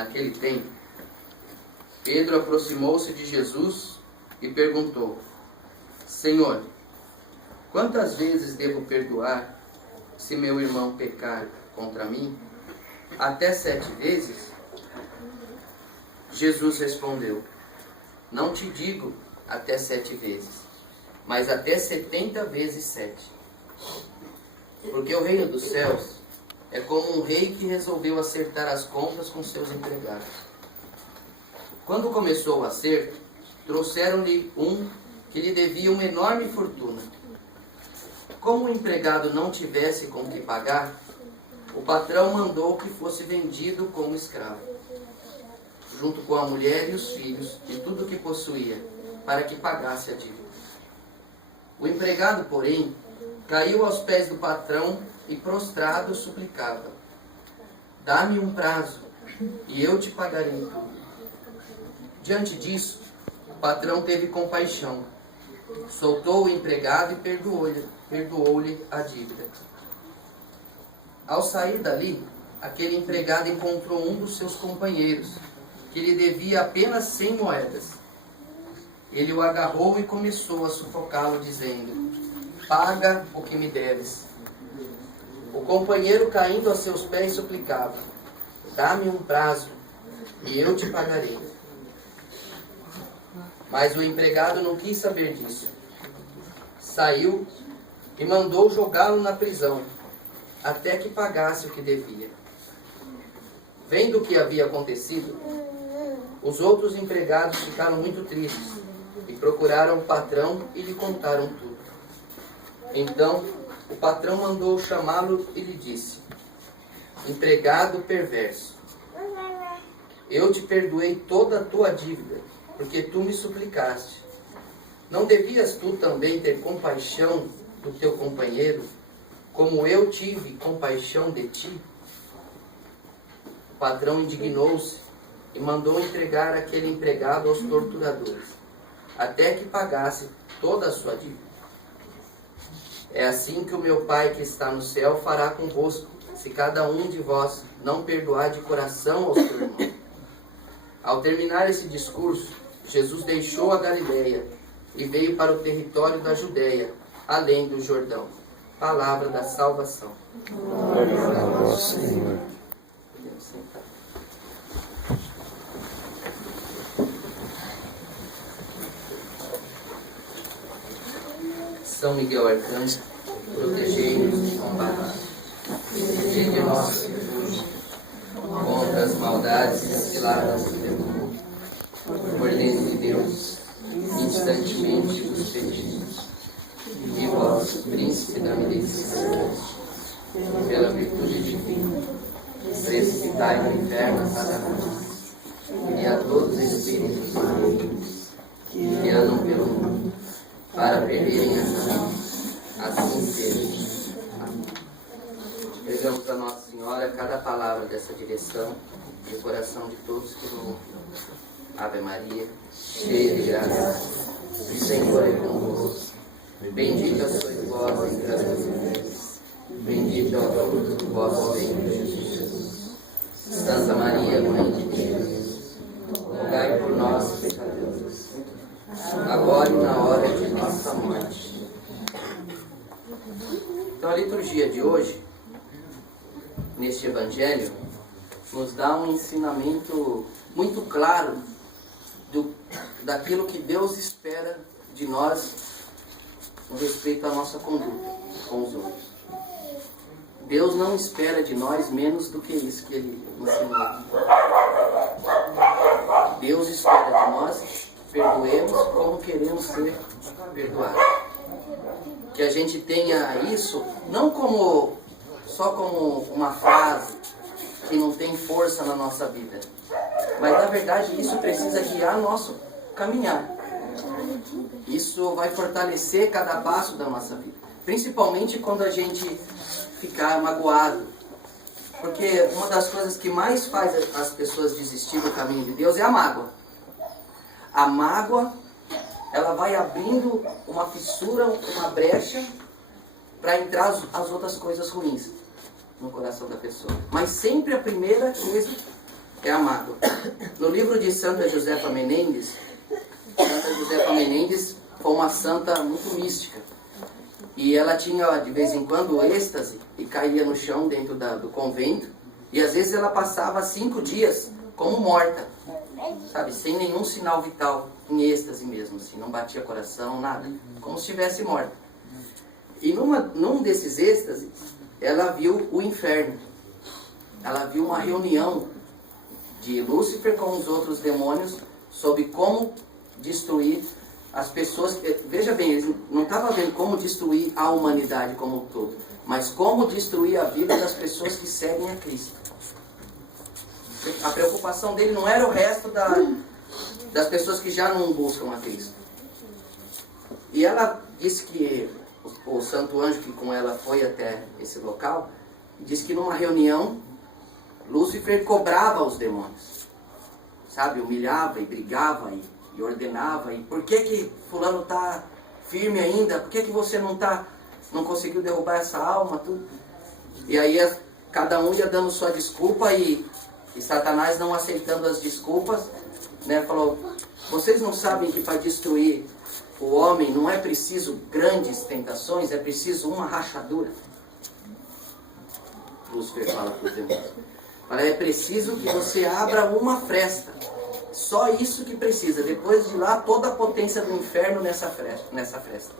Naquele tempo, Pedro aproximou-se de Jesus e perguntou: Senhor, quantas vezes devo perdoar se meu irmão pecar contra mim? Até 7 vezes? Jesus respondeu: Não te digo até 7 vezes, mas até 70 vezes 7. Porque o reino dos céus é como um rei que resolveu acertar as contas com seus empregados. Quando começou o acerto, trouxeram-lhe um que lhe devia uma enorme fortuna. Como o empregado não tivesse com que pagar, o patrão mandou que fosse vendido como escravo, junto com a mulher e os filhos e tudo o que possuía, para que pagasse a dívida. O empregado, porém, caiu aos pés do patrão e, prostrado, suplicava: Dá-me um prazo, e eu te pagarei tudo. Diante disso, o patrão teve compaixão, soltou o empregado e perdoou-lhe a dívida. Ao sair dali, aquele empregado encontrou um dos seus companheiros, que lhe devia apenas 100 moedas. Ele o agarrou e começou a sufocá-lo, dizendo: Paga o que me deves. O companheiro, caindo a seus pés, suplicava: Dá-me um prazo, e eu te pagarei. Mas o empregado não quis saber disso. Saiu e mandou jogá-lo na prisão, até que pagasse o que devia. Vendo o que havia acontecido, os outros empregados ficaram muito tristes e procuraram o patrão e lhe contaram tudo. Então o patrão mandou chamá-lo e lhe disse: Empregado perverso, eu te perdoei toda a tua dívida, porque tu me suplicaste. Não devias tu também ter compaixão do teu companheiro, como eu tive compaixão de ti? O patrão indignou-se e mandou entregar aquele empregado aos torturadores, até que pagasse toda a sua dívida. É assim que o meu Pai que está no céu fará convosco, se cada um de vós não perdoar de coração ao seu irmão. Ao terminar esse discurso, Jesus deixou a Galileia e veio para o território da Judeia, além do Jordão. Palavra da salvação. Glória a vós, Senhor. Podemos sentar. São Miguel Arcanjo, protegei-nos de combate. Defende nosso refúgio contra as maldades e as ciladas do demônio. Ordem de Deus, instantemente vos pedimos. E vós, príncipe da milícia celeste, pela virtude divina, precipitai no inferno a Satanás e a todos os espíritos malignos que andam pelo mundo para perderem a alma. Assim seja. Amém. Pregamos para Nossa Senhora cada palavra dessa direção e o coração de todos que vão ouvir. Ave Maria, cheia de graça, o Senhor é convosco. Bendita sois vós entre as mulheres, bendito é o fruto do vosso ventre, Jesus. Santa Maria, Mãe de Deus, rogai por nós, pecadores, agora e na hora de nossa morte. Então a liturgia de hoje, neste Evangelho, nos dá um ensinamento muito claro daquilo que Deus espera de nós com respeito à nossa conduta com os outros. Deus não espera de nós menos do que isso que Ele ensinou aqui. Deus espera de nós que perdoemos como queremos ser perdoados. Que a gente tenha isso não só como uma frase que não tem força na nossa vida, mas na verdade isso precisa guiar nosso caminhar. Isso vai fortalecer cada passo da nossa vida, principalmente quando a gente ficar magoado, porque uma das coisas que mais faz as pessoas desistir do caminho de Deus é a mágoa. A mágoa, ela vai abrindo uma fissura, uma brecha para entrar as outras coisas ruins no coração da pessoa. Mas sempre a primeira coisa é a mágoa. No livro de Santa Josefa Menendez foi uma santa muito mística. E ela tinha, de vez em quando, êxtase e caía no chão dentro do convento. E às vezes ela passava 5 dias como morta, sabe, sem nenhum sinal vital, em êxtase mesmo, assim, não batia coração, nada, como se estivesse morta. E num desses êxtases, ela viu o inferno. Ela viu uma reunião de Lúcifer com os outros demônios sobre como destruir as pessoas. Veja bem, eles não estavam vendo como destruir a humanidade como um todo, mas como destruir a vida das pessoas que seguem a Cristo. A preocupação dele não era o resto das pessoas que já não buscam a Cristo. E ela disse que o santo anjo que com ela foi até esse local, disse que numa reunião, Lúcifer cobrava os demônios, sabe, humilhava e brigava e ordenava, e por que fulano está firme ainda, por que você não conseguiu derrubar essa alma, tudo. E aí cada um ia dando sua desculpa e Satanás, não aceitando as desculpas, né, falou, vocês não sabem que para destruir o homem não é preciso grandes tentações, é preciso uma rachadura. Lúcifer fala para os demônios. Fala, é preciso que você abra uma fresta. Só isso que precisa. Depois de lá, toda a potência do inferno nessa fresta.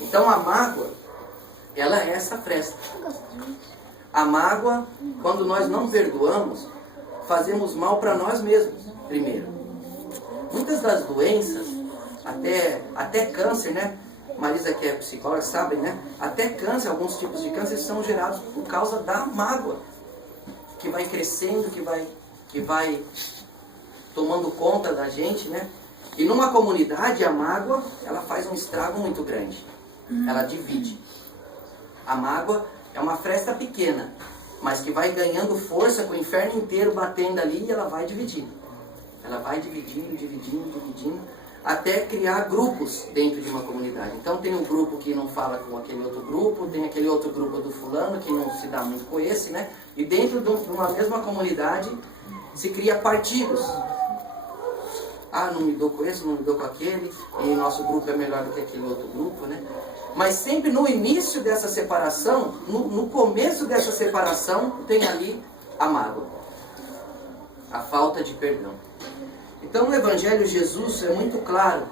Então a mágoa, ela é essa fresta. A mágoa, quando nós não perdoamos, fazemos mal para nós mesmos, primeiro. Muitas das doenças, até câncer, né? Marisa, que é psicóloga, sabe, né? Até câncer, alguns tipos de câncer são gerados por causa da mágoa, que vai crescendo, que vai tomando conta da gente, né? E numa comunidade, a mágoa, ela faz um estrago muito grande. Ela divide. A mágoa é uma fresta pequena, mas que vai ganhando força com o inferno inteiro batendo ali, e ela vai dividindo. Ela vai dividindo, até criar grupos dentro de uma comunidade. Então tem um grupo que não fala com aquele outro grupo, tem aquele outro grupo do fulano que não se dá muito com esse, né? E dentro de uma mesma comunidade se cria partidos. Ah, não me dou com esse, não me dou com aquele, e nosso grupo é melhor do que aquele outro grupo, né? Mas sempre no início dessa separação, no começo dessa separação, tem ali a mágoa, a falta de perdão. Então no Evangelho Jesus é muito claro,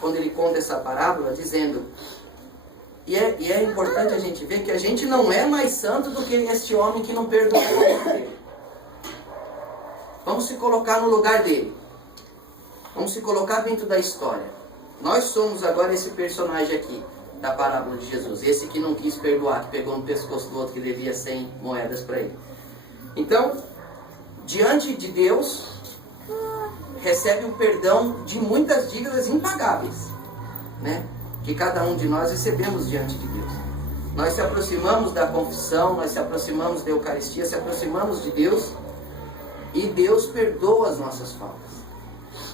quando ele conta essa parábola, dizendo, e é importante a gente ver que a gente não é mais santo do que este homem que não perdoou dele. Vamos se colocar no lugar dele. Vamos se colocar dentro da história. Nós somos agora esse personagem aqui, da parábola de Jesus. Esse que não quis perdoar, que pegou no pescoço do outro que devia 100 moedas para ele. Então, diante de Deus, recebe um perdão de muitas dívidas impagáveis, né? Que cada um de nós recebemos diante de Deus. Nós se aproximamos da confissão, nós se aproximamos da Eucaristia, se aproximamos de Deus, e Deus perdoa as nossas faltas.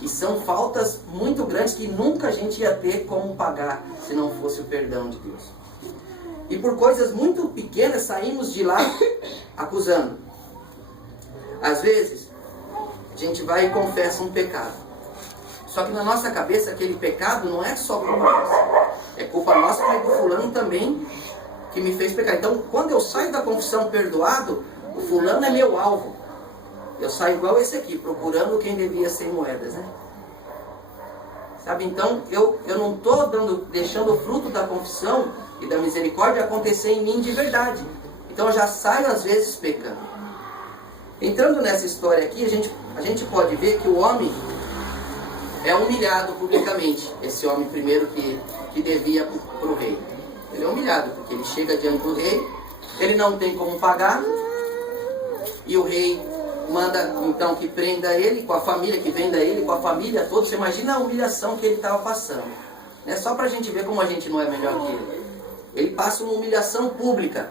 E são faltas muito grandes que nunca a gente ia ter como pagar se não fosse o perdão de Deus. E por coisas muito pequenas saímos de lá acusando. Às vezes, a gente vai e confessa um pecado. Só que na nossa cabeça aquele pecado não é só culpa nossa. É culpa nossa, mas do fulano também que me fez pecar. Então, quando eu saio da confissão perdoado, o fulano é meu alvo. Eu saio igual esse aqui, procurando quem devia 100 moedas, né? Sabe, então, eu não estou deixando o fruto da confissão e da misericórdia acontecer em mim de verdade. Então, eu já saio às vezes pecando. Entrando nessa história aqui, a gente pode ver que o homem é humilhado publicamente. Esse homem primeiro que devia para o rei. Ele é humilhado, porque ele chega diante do rei, ele não tem como pagar, e o rei manda então que prenda ele, com a família, que venda ele, com a família toda. Você imagina a humilhação que ele estava passando, né? Só para a gente ver como a gente não é melhor que ele. Ele passa uma humilhação pública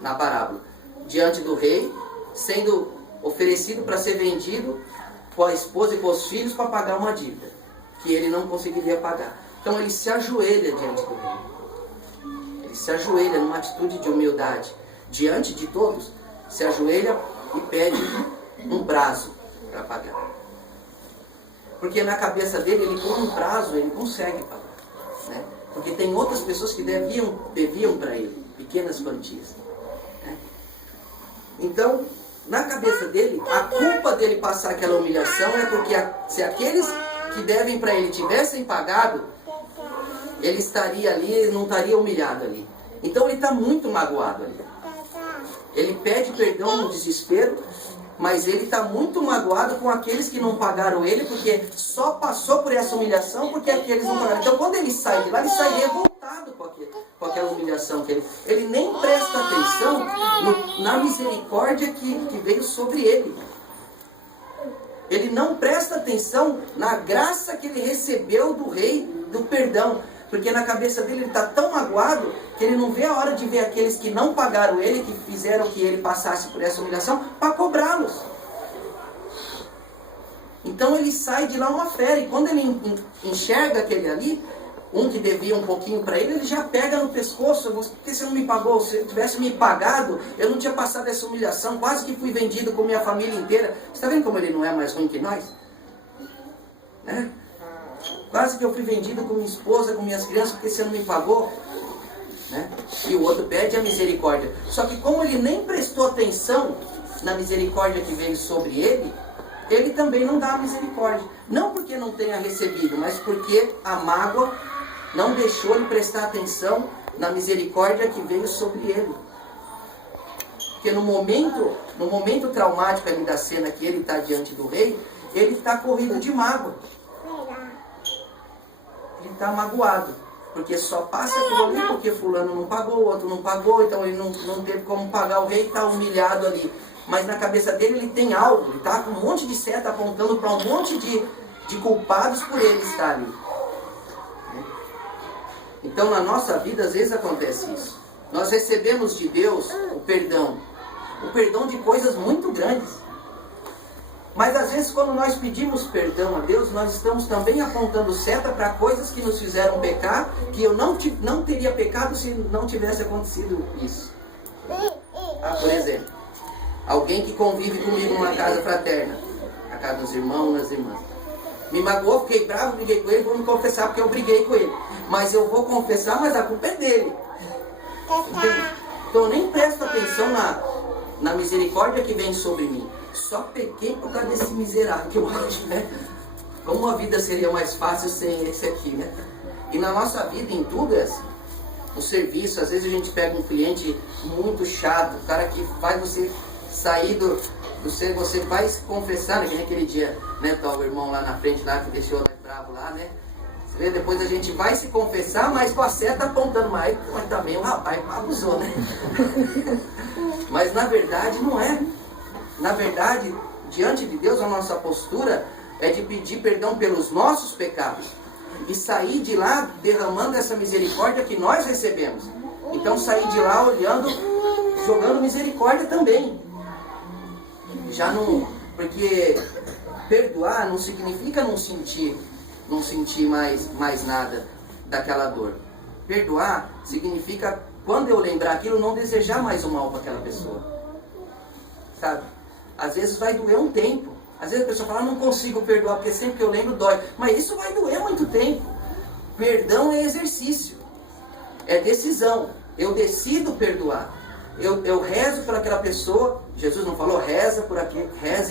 na parábola, diante do rei, sendo oferecido para ser vendido com a esposa e com os filhos para pagar uma dívida que ele não conseguiria pagar. Então ele se ajoelha diante do rei. Ele se ajoelha numa atitude de humildade diante de todos, se ajoelha e pede um prazo para pagar. Porque na cabeça dele, ele com um prazo, ele consegue pagar. Né? Porque tem outras pessoas que deviam para ele pequenas quantias. Né? Então, na cabeça dele, a culpa dele passar aquela humilhação é porque se aqueles que devem para ele tivessem pagado, ele estaria ali, ele não estaria humilhado ali. Então ele está muito magoado ali. Ele pede perdão no desespero, mas ele está muito magoado com aqueles que não pagaram ele, porque só passou por essa humilhação porque aqueles não pagaram. Então quando ele sai de lá, ele sai revoltado com aquela humilhação que ele nem presta atenção na misericórdia que veio sobre ele. Ele não presta atenção na graça que ele recebeu do rei, do perdão. Porque na cabeça dele ele está tão magoado que ele não vê a hora de ver aqueles que não pagaram ele, que fizeram que ele passasse por essa humilhação, para cobrá-los. Então ele sai de lá uma fera. E quando ele enxerga aquele ali, um que devia um pouquinho para ele já pega no pescoço. Por que você não me pagou? Se eu tivesse me pagado, eu não tinha passado essa humilhação. Quase que fui vendido com minha família inteira. Você está vendo como ele não é mais ruim que nós? Né? Quase que eu fui vendido com minha esposa, com minhas crianças, porque você não me pagou. Né? E o outro pede a misericórdia. Só que como ele nem prestou atenção na misericórdia que veio sobre ele, ele também não dá a misericórdia. Não porque não tenha recebido, mas porque a mágoa não deixou ele prestar atenção na misericórdia que veio sobre ele. Porque no momento traumático ali da cena que ele está diante do rei, ele está corrido de mágoa. Ele está magoado, porque só passa aquilo ali porque fulano não pagou, o outro não pagou, então ele não teve como pagar, o rei está humilhado ali. Mas na cabeça dele ele tem algo, ele está com um monte de seta apontando para um monte de culpados por ele estar ali. Então na nossa vida às vezes acontece isso. Nós recebemos de Deus o perdão de coisas muito grandes. Mas às vezes quando nós pedimos perdão a Deus, nós estamos também apontando seta para coisas que nos fizeram pecar, que eu não teria pecado se não tivesse acontecido isso. Por exemplo, alguém que convive comigo numa casa fraterna, a casa dos irmãos, das irmãs, me magoou, fiquei bravo, briguei com ele, vou me confessar porque eu briguei com ele. Mas eu vou confessar, mas a culpa é dele. Entende? Então eu nem presto atenção na misericórdia que vem sobre mim. Só pequei por causa desse miserável que eu acho, né? Como a vida seria mais fácil sem esse aqui, né? E na nossa vida, em tudo é assim. No serviço, às vezes a gente pega um cliente muito chato, o cara que faz você sair do ser, você vai se confessar, né? Que nem aquele dia, né? Tá o irmão lá na frente, lá, que deixou nós bravo lá, né? Você vê, depois a gente vai se confessar, mas com a seta apontando mais, mas também o rapaz abusou, né? Mas na verdade não é. Na verdade, diante de Deus, a nossa postura é de pedir perdão pelos nossos pecados e sair de lá derramando essa misericórdia que nós recebemos. Então sair de lá olhando, jogando misericórdia também. Já não, porque perdoar não significa não sentir mais nada daquela dor. Perdoar significa, quando eu lembrar aquilo, não desejar mais o mal para aquela pessoa. Sabe? Às vezes vai doer um tempo. Às vezes a pessoa fala, não consigo perdoar, porque sempre que eu lembro dói. Mas isso vai doer muito tempo. Perdão é exercício. É decisão. Eu decido perdoar. Eu rezo por aquela pessoa. Jesus não falou, rezem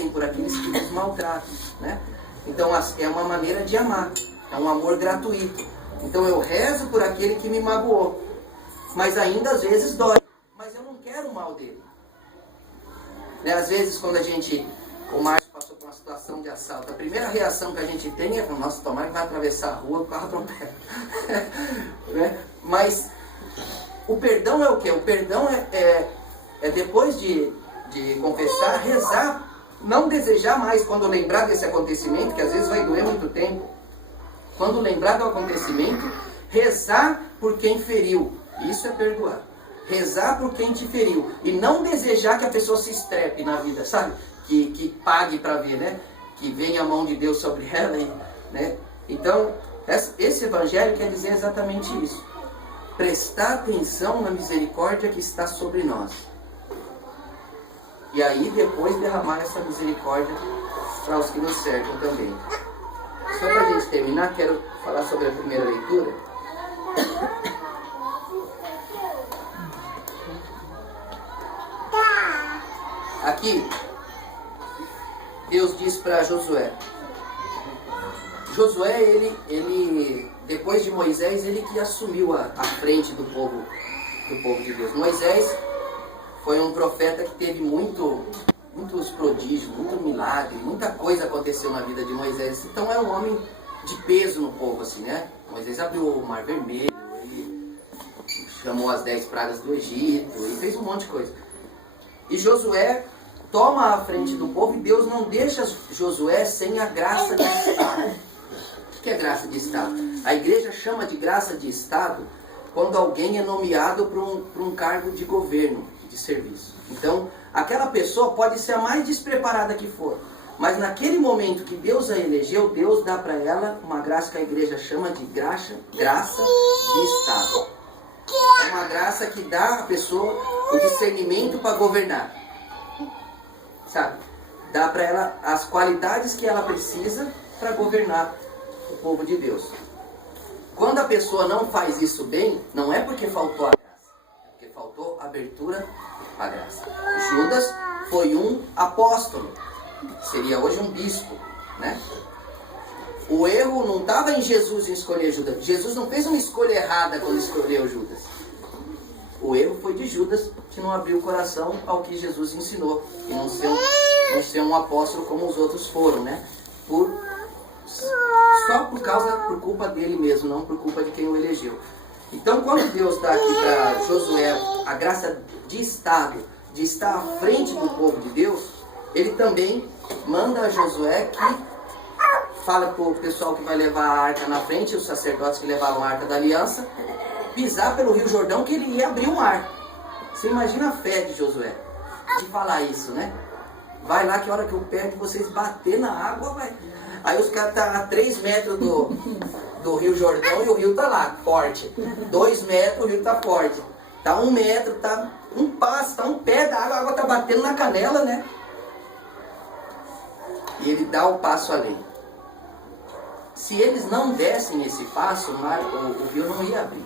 por aqueles que nos maltratam. Né? Então é uma maneira de amar. É um amor gratuito. Então eu rezo por aquele que me magoou. Mas ainda às vezes dói. Mas eu não quero o mal dele. Né? Às vezes quando o Márcio passou por uma situação de assalto, a primeira reação que a gente tem é, nossa, tomara que vai atravessar a rua, o carro atropela. Né? Mas o perdão é o quê? O perdão é depois de confessar, rezar, não desejar mais quando lembrar desse acontecimento, que às vezes vai doer muito tempo. Quando lembrar do acontecimento, rezar por quem feriu. Isso é perdoar. Rezar por quem te feriu. E não desejar que a pessoa se estrepe na vida, sabe? Que pague para ver, né? Que venha a mão de Deus sobre ela, né? Então, esse evangelho quer dizer exatamente isso. Prestar atenção na misericórdia que está sobre nós. E aí depois derramar essa misericórdia para os que nos cercam também. Só para a gente terminar, quero falar sobre a primeira leitura. Aqui, Deus diz para Josué. Josué, ele, depois de Moisés, ele que assumiu a frente do povo de Deus. Moisés foi um profeta que teve muitos prodígios, muito milagre, muita coisa aconteceu na vida de Moisés. Então é um homem de peso no povo, assim, né? Moisés abriu o Mar Vermelho, ele chamou as 10 pragas do Egito, e fez um monte de coisa. E Josué toma a frente do povo e Deus não deixa Josué sem a graça de Estado. O que é graça de Estado? A igreja chama de graça de Estado quando alguém é nomeado para um cargo de governo, de serviço. Então, aquela pessoa pode ser a mais despreparada que for, mas naquele momento que Deus a elegeu, Deus dá para ela uma graça que a igreja chama de graça de Estado. É uma graça que dá à pessoa o discernimento para governar. Sabe? Dá para ela as qualidades que ela precisa para governar o povo de Deus. Quando a pessoa não faz isso bem, não é porque faltou a graça, é porque faltou abertura à graça. Judas foi um apóstolo, seria hoje um bispo, né? O erro não estava em Jesus em escolher Judas. Jesus não fez uma escolha errada quando escolheu Judas. O erro foi de Judas, que não abriu o coração ao que Jesus ensinou. E não ser um apóstolo como os outros foram, né? Só por culpa dele mesmo, não por culpa de quem o elegeu. Então, quando Deus dá aqui para Josué a graça de Estado, de estar à frente do povo de Deus, ele também manda a Josué que fala para o pessoal que vai levar a arca na frente, os sacerdotes que levaram a arca da aliança, pisar pelo Rio Jordão, que ele ia abrir um mar. Você imagina a fé de Josué de falar isso, né? Vai lá que a hora que o pé de vocês bater na água, vai. Aí os caras estão a 3 metros do Rio Jordão e o rio tá lá, forte. 2 metros, o rio tá forte. Tá 1 metro, tá um passo, tá um pé da água, a água tá batendo na canela, né? E ele dá o passo além. Se eles não dessem esse passo, o rio não ia abrir.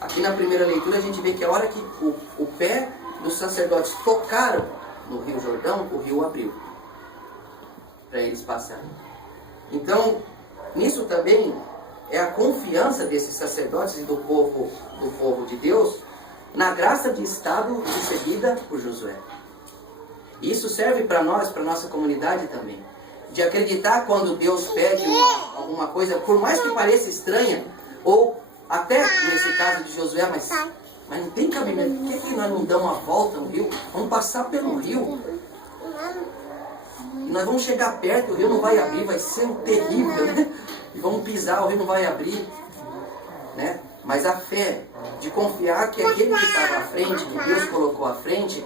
Aqui na primeira leitura a gente vê que a hora que o pé dos sacerdotes tocaram no Rio Jordão, o rio abriu para eles passarem. Então, nisso também é a confiança desses sacerdotes e do povo de Deus na graça de Estado recebida por Josué. Isso serve para nós, para nossa comunidade também. De acreditar quando Deus pede alguma coisa, por mais que pareça estranha, ou até nesse caso de Josué, mas não tem cabimento. Por que nós não damos uma volta no rio? Vamos passar pelo rio. E nós vamos chegar perto, o rio não vai abrir, vai ser terrível, né? E vamos pisar, o rio não vai abrir, né? Mas a fé de confiar que aquele que estava à frente, que Deus colocou à frente,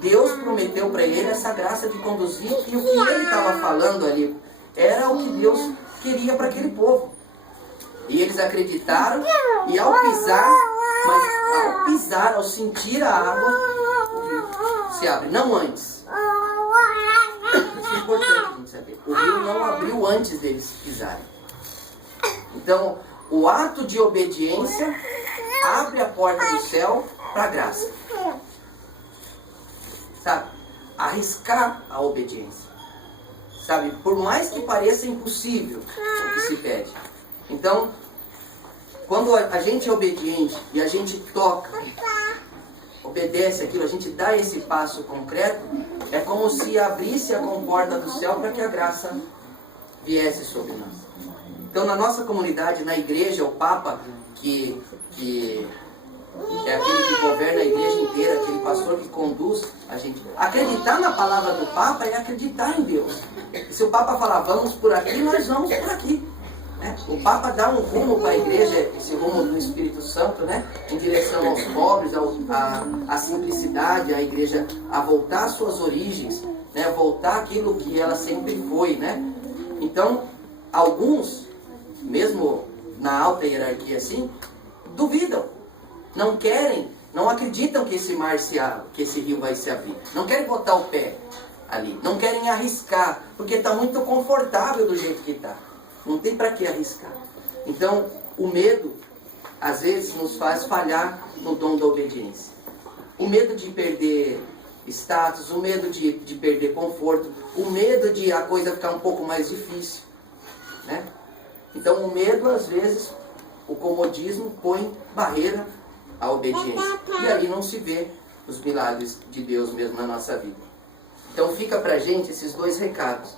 Deus prometeu para ele essa graça de conduzir, e o que ele estava falando ali era o que Deus queria para aquele povo. E eles acreditaram, e ao pisar, ao sentir a água, o rio se abre, não antes. Isso é importante a gente saber. O rio não abriu antes deles pisarem. Então, o ato de obediência abre a porta do céu para a graça. Sabe? Arriscar a obediência. Sabe? Por mais que pareça impossível o que se pede. Então, quando a gente é obediente e a gente toca, obedece aquilo, a gente dá esse passo concreto, é como se abrisse a comporta do céu para que a graça viesse sobre nós. Então, na nossa comunidade, na igreja, o Papa, que é aquele que governa a igreja inteira, aquele pastor que conduz a gente. Acreditar na palavra do Papa é acreditar em Deus. E se o Papa falar, vamos por aqui, nós vamos por aqui. Né? O Papa dá um rumo para a igreja, esse rumo do Espírito Santo, né? Em direção aos pobres, à simplicidade, à igreja a voltar às suas origens, né? Voltar aquilo que ela sempre foi. Né? Então, alguns, mesmo na alta hierarquia assim, duvidam, não querem não acreditam que esse mar que esse rio vai se abrir. Não querem botar o pé ali. Não querem arriscar, porque está muito confortável do jeito que está. Não tem para que arriscar. Então, o medo, às vezes, nos faz falhar no dom da obediência. O medo de perder status, o medo de perder conforto, o medo de a coisa ficar um pouco mais difícil, né? Então, o medo, às vezes, o comodismo põe barreira à obediência. E aí não se vê os milagres de Deus mesmo na nossa vida. Então, fica pra gente esses dois recados.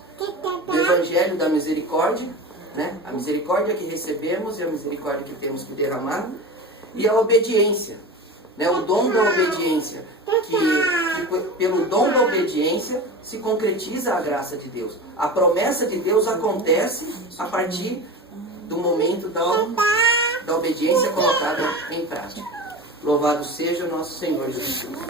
O Evangelho da misericórdia, né? A misericórdia que recebemos e a misericórdia que temos que derramar. E a obediência, né? O dom da obediência. Que pelo dom da obediência se concretiza a graça de Deus. A promessa de Deus acontece a partir do momento da obediência colocada em prática. Louvado seja o nosso Senhor Jesus Cristo.